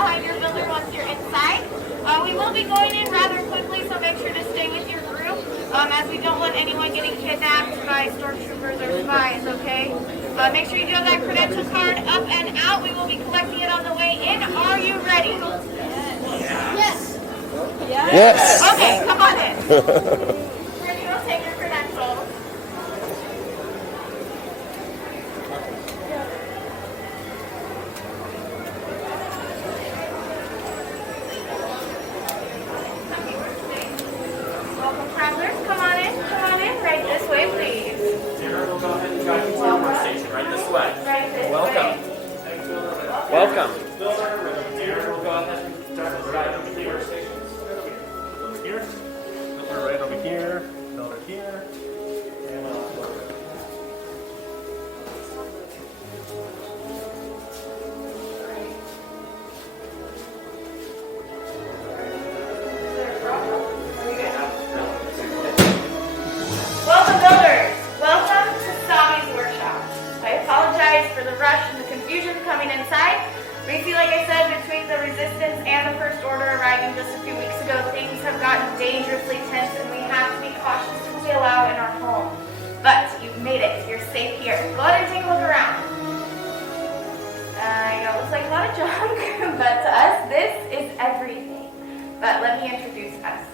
behind your builder once you're inside. We will be going in rather quickly, so make sure to stay with your group, as we don't want anyone getting kidnapped by stormtroopers or spies, okay? Make sure you do have that credential card up and out. We will be collecting it on the way in. Are you ready? Yes. Yes. Okay, come on in. Brittany will take your credentials. Welcome, travelers. Come on in. Right this way, please. Sarah will go ahead and drive you to your workstation. Right this way. Right this Welcome. way. Welcome. Builder, Sarah will go ahead and drive you to your workstations. Over here. Builder right over here. Builder here. And Welcome, builders. Welcome to Savi's workshop. I apologize for the rush and the confusion coming inside. We see, like I said, between the resistance and the First Order arriving just a few weeks ago, things have gotten dangerously tense, and we have to be cautious who we allow in our home. But you've made it. You're safe here. Go ahead and take a look around. I know it looks like a lot of junk, but to us, this is everything. But let me introduce us.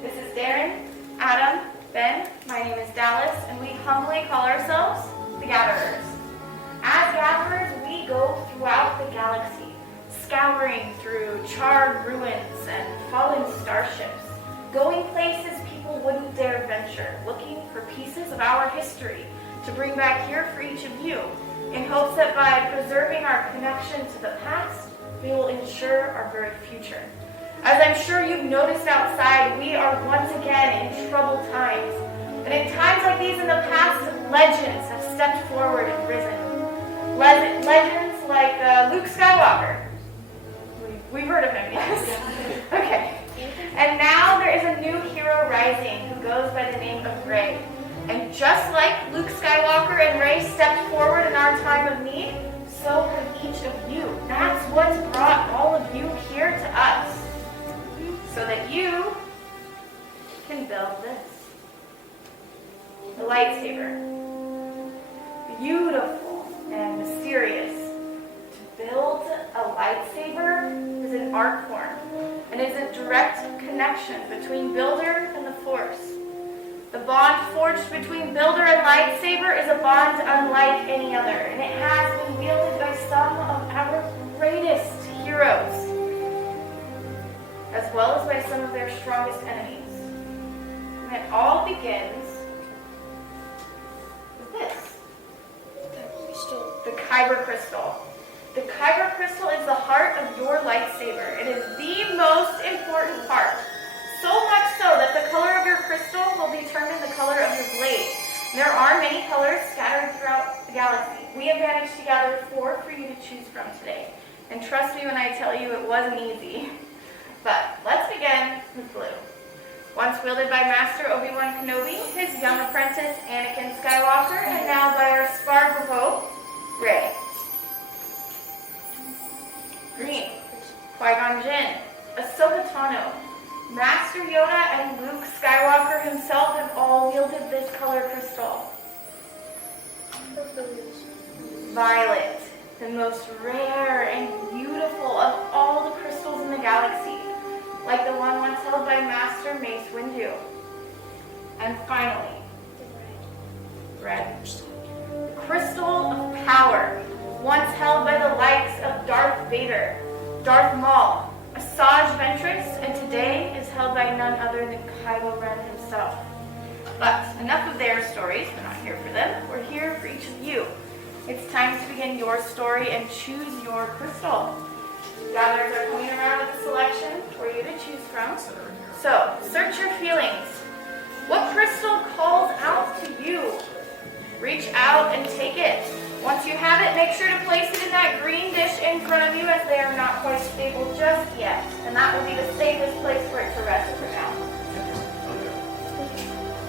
This is Darren, Adam, Ben. My name is Dallas, and we humbly call ourselves the Gatherers. As gatherers, we go throughout the galaxy, scouring through charred ruins and fallen starships, going places people wouldn't dare venture, looking for pieces of our history to bring back here for each of you, in hopes that by preserving our connection to the past, we will ensure our very future. As I'm sure you've noticed outside, we are once again in troubled times. And in times like these in the past, legends have stepped forward and risen. Legends like Luke Skywalker. We've heard of him, yes? Okay. And now there is a new hero rising who goes by the name of Rey. And just like Luke Skywalker and Rey stepped forward in our time of need, so have each of you. That's what's brought all of you here to us. So that you can build this. The lightsaber. Beautiful and mysterious. To build a lightsaber is an art form and is a direct connection between builder and the Force. The bond forged between builder and lightsaber is a bond unlike any other, and it has been wielded by some of our greatest heroes, as well as by some of their strongest enemies. And it all begins with this. The Kyr Crystal. The Kyr Crystal is the heart of your lightsaber. It is the most important part. So much so that the color of your crystal will determine the color of your blade. There are many colors scattered throughout the galaxy. We have managed to gather 4 for you to choose from today. And trust me when I tell you it wasn't easy. But let's begin with blue. Once wielded by Master Obi-Wan Kenobi, his young apprentice Anakin Skywalker, and now by our spark of hope, Rey. Green. Qui-Gon Jinn, Ahsoka Tano, Master Yoda, and Luke Skywalker himself have all wielded this color crystal. Violet, the most rare and beautiful of all the crystals in the galaxy, like the one once held by Master Mace Windu. And finally, red. The crystal of power, once held by the likes of Darth Vader, Darth Maul, Asajj Ventress, and today is held by none other than Kylo Ren himself. But enough of their stories, we're not here for them, we're here for each of you. It's time to begin your story and choose your crystal. Gatherers are coming around with a selection for you to choose from. So, search your feelings. What crystal calls out to you? Reach out and take it. Once you have it, make sure to place it in that green dish in front of you, as they are not quite stable just yet. And that will be the safest place for it to rest for now.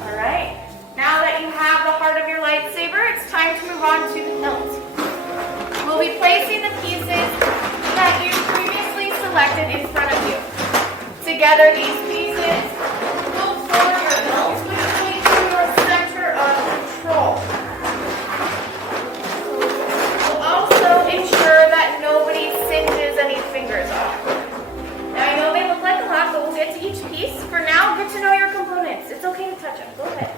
Alright, now that you have the heart of your lightsaber, it's time to move on to the hilt. We'll be placing the pieces that you previously selected together these pieces, pull forward your hips quickly to your center of control. We'll also ensure that nobody singes any fingers off. Now I know they look like a lot, but we'll get to each piece. For now, get to know your components. It's okay to touch them. Go ahead.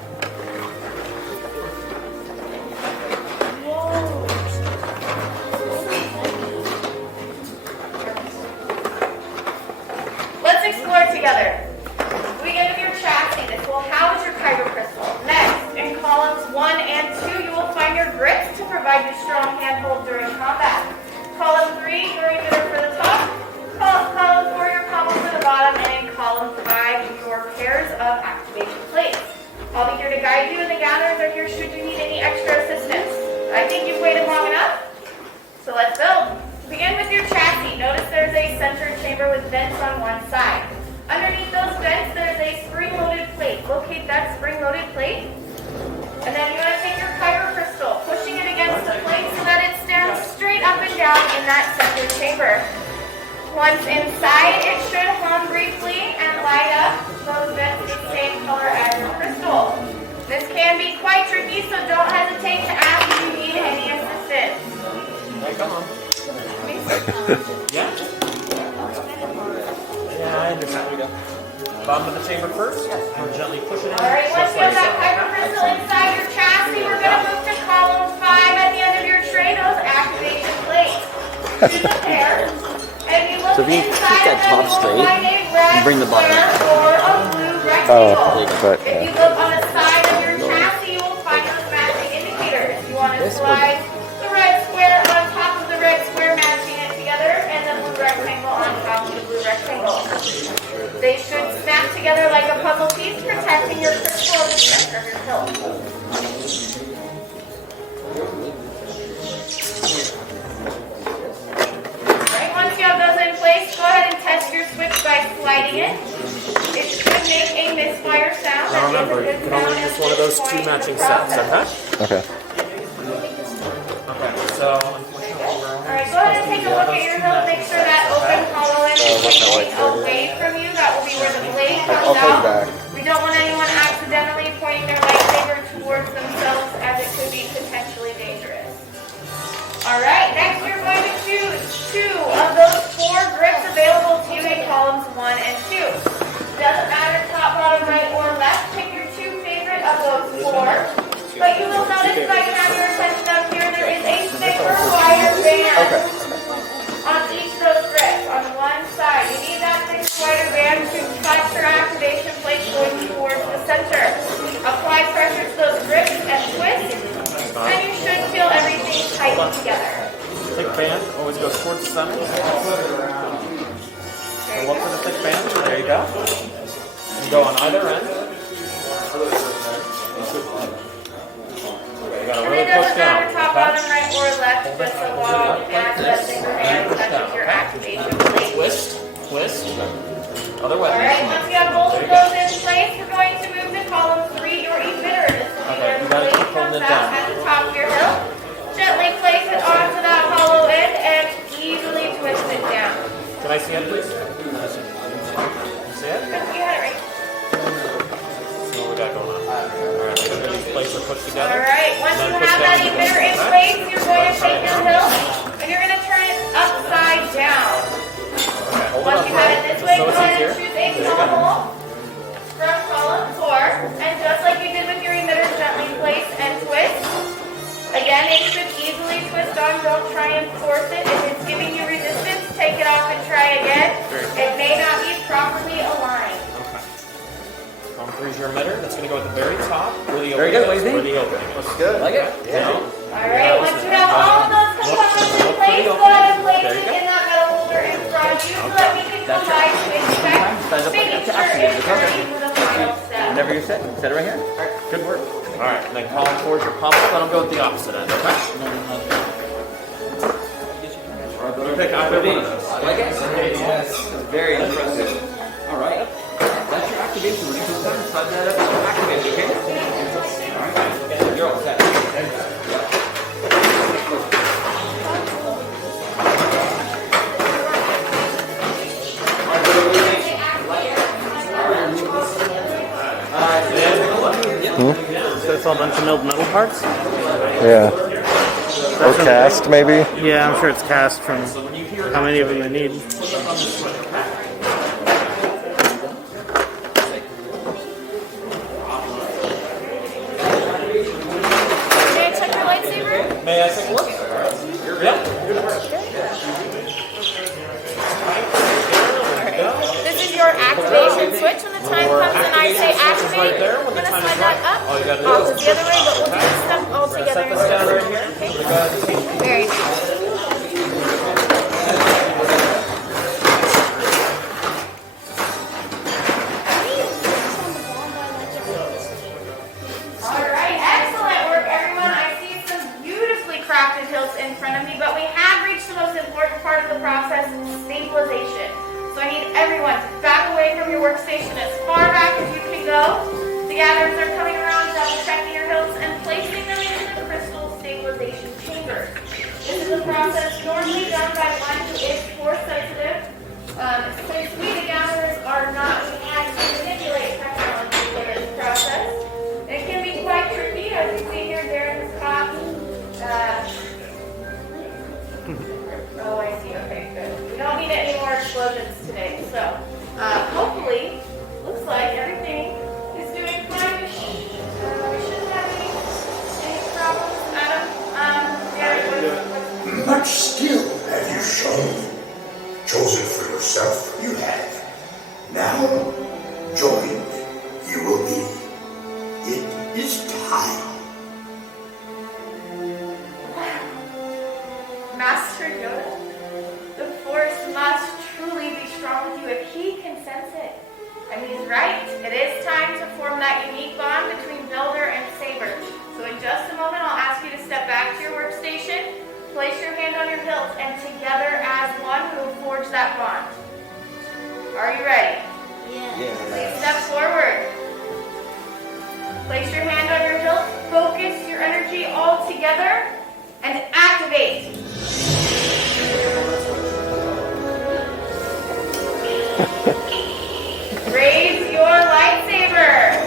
Let's explore together. We begin with your chassis. This will house your Kyr Crystal. Next, in columns 1 and 2, you will find your grips to provide you strong handhold during combat. Column 3, your emitter for the top. Column 4, your pommel for the bottom. And in column 5, your pairs of activation plates. I'll be here to guide you, and the gatherers are here should you need any extra assistance. I think you've waited long enough, so let's build. To begin with your chassis, notice there's a center chamber with vents on one side. Underneath those vents, there's a spring-loaded plate. Locate that spring-loaded plate. And then you want to take your Kyr Crystal, pushing it against the plate so that it stands straight up and down in that center chamber. Once inside, it should hum briefly and light up those vents the same color as your crystal. This can be quite tricky, so don't hesitate to ask if you need any assistance. Hey, come on. Yeah? Yeah, I understand. Here we go. Bottom of the chamber first. Or gently push it in. All right, once you have that Kyr Crystal inside your chassis, we're going to move to column 5 at the end of your tray, those activation plates. Choose a pair. And you look So if you keep inside that top of them, straight you will find a red and bring the bottom square or a blue rectangle. but If you look on the side of your chassis, you will find those matching indicators. You want to slide the red square on top of the red square, matching it together, and the blue rectangle on top of the blue rectangle. They should snap together like a puzzle piece, protecting your crystal at the center of your hilt. Alright, once you have those in place, go ahead and test your switch by sliding it. It should make a misfire sound. Now remember, you can only use one of those two matching sets, okay? okay. Okay, so Alright, go ahead and take a look at your hilt. Make sure that open hollow end is facing away from you. That will be where the blade comes out. We don't want anyone accidentally pointing their lightsaber towards themselves, as it could be potentially dangerous. Alright, next you're going to choose 2 of those 4 grips available to you in columns 1 and 2. Doesn't matter top, bottom, right, or left. Pick your 2 favorite of those 4. But you will notice if I can have your attention up here, there is a thicker, wider band on each of those grips. On one side, you need that thick, wider band to touch your activation plate going towards the center. Apply pressure to those grips and twist, and you should feel everything tighten together. thick band always goes towards the center. So look for the thick band. There you go. You go on either end. You gotta And really it push doesn't down. matter top, bottom, right, or left, just as long as that thicker band touches your activation plate. Twist, twist. Other way. Alright, once you have both of those in place, we're going to move to column 3, your emitter. This will be where the blade comes out at the top of your hilt. Gently place it onto that hollow end and easily twist it down. Can I see it, please? See it? You had it right. See what we got going on. Alright, make sure these plates are pushed together. Alright, once you have that emitter in place, you're going to take your hilt and you're going to turn it upside down. Okay, hold Once it you up have it this way, so go it's ahead easier. and choose a column from column 4. And just like you did with your emitter, gently place and twist. Again, it should easily twist on. Don't try and force it. If it's giving you resistance, take it off and try again. It may not be properly aligned. Okay. Column 3 is your emitter. That's going to go at the very top where the Very opening good, is. what do you Where the opening is. Good. Like it? Yeah. Alright, once you have all of those components in place, go ahead and place it in that metal holder in front of you so that we can go by to inspect, making sure it's ready for the final step. Whenever you're set, set it right here. All right, good work. Alright, and then column 4 is your pommel. Let them go at the opposite end, okay? You pick either one of those. Like it? Yes. Very impressive. All right. That's your activation. When you come down, slide that up and activate it, okay? All right. You're all set. saw a bunch of milled metal parts. Yeah. Or cast, maybe? Yeah, I'm sure it's cast from how many of them they need. May I check your lightsaber? May I take a look? Yeah. This is your activation switch. When the time comes and I say activate, we're going to slide that up. Off the other way, but we'll do this stuff all together. Set this down right here. Okay. Very nice. Alright, excellent work everyone. I see some beautifully crafted hilts in front of me, but we have reached the most important part of the process, stabilization. So I need everyone to back away from your workstation as far back as you can go. The gatherers are coming around, double checking your hilts and placing them into the crystal stabilization chamber. This is a process normally done by one who is force sensitive. Since we, the gatherers, are not, we had to manipulate technology for this process. It can be quite tricky, as you see here, Darren has caught. Oh, I see. Okay, good. We don't need any more explosions today. So, hopefully, looks like everything is doing fine. We shouldn't have any problems. Adam, Darren, Much skill have you shown. Chosen for yourself, you have. Now, joined, you will be. It is time. Master Yoda, the Force must truly be strong with you if he can sense it. And he's right. It is time to form that unique bond between Builder and Saber. So in just a moment, I'll ask you to step back to your workstation, place your hand on your hilt, and together as one, we will forge that bond. Are you ready? Yeah. Please step forward. Place your hand on your hilt, focus your energy all together, and activate. Raise your lightsaber.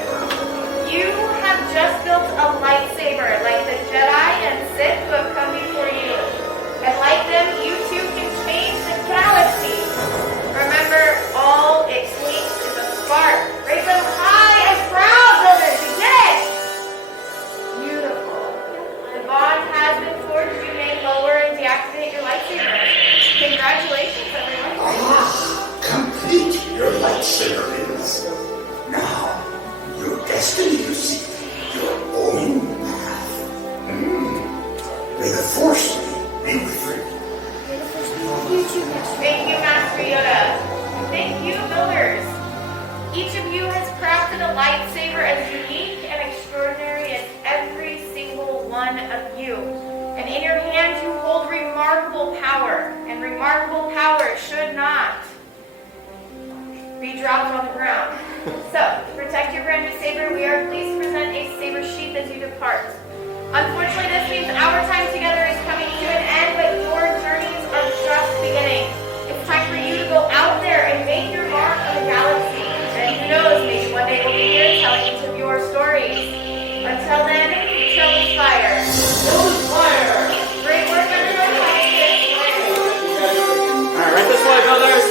You have just built a lightsaber like the Jedi and Sith who have come before you. And like them, you too can change the galaxy. Remember, all it takes is a spark. Raise them high and proud, builders. You did it! Beautiful. The bond has been forged. You may lower and deactivate your lightsaber. Congratulations, everyone. Complete your lightsaber is. Now, your destiny, you see, your own path. May the Force be with you. Thank you, Master Yoda. Thank you, builders. Each of you has crafted a lightsaber as unique and extraordinary as every single one of you. And in your hands you hold remarkable power. And remarkable power should not be dropped on the ground. So, to protect your brand new saber, we are pleased to present a saber sheath as you depart. Unfortunately, this means our time together is coming to an end, but your journeys are just beginning. It's time for you to go out there and make your mark on the galaxy. And who knows, maybe one day we'll be here telling each of your stories. Until then, show us fire. Show us fire! Great work, everyone. Alright, right this way, brothers.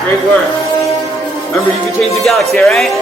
Great work. Remember, you can change the galaxy, alright?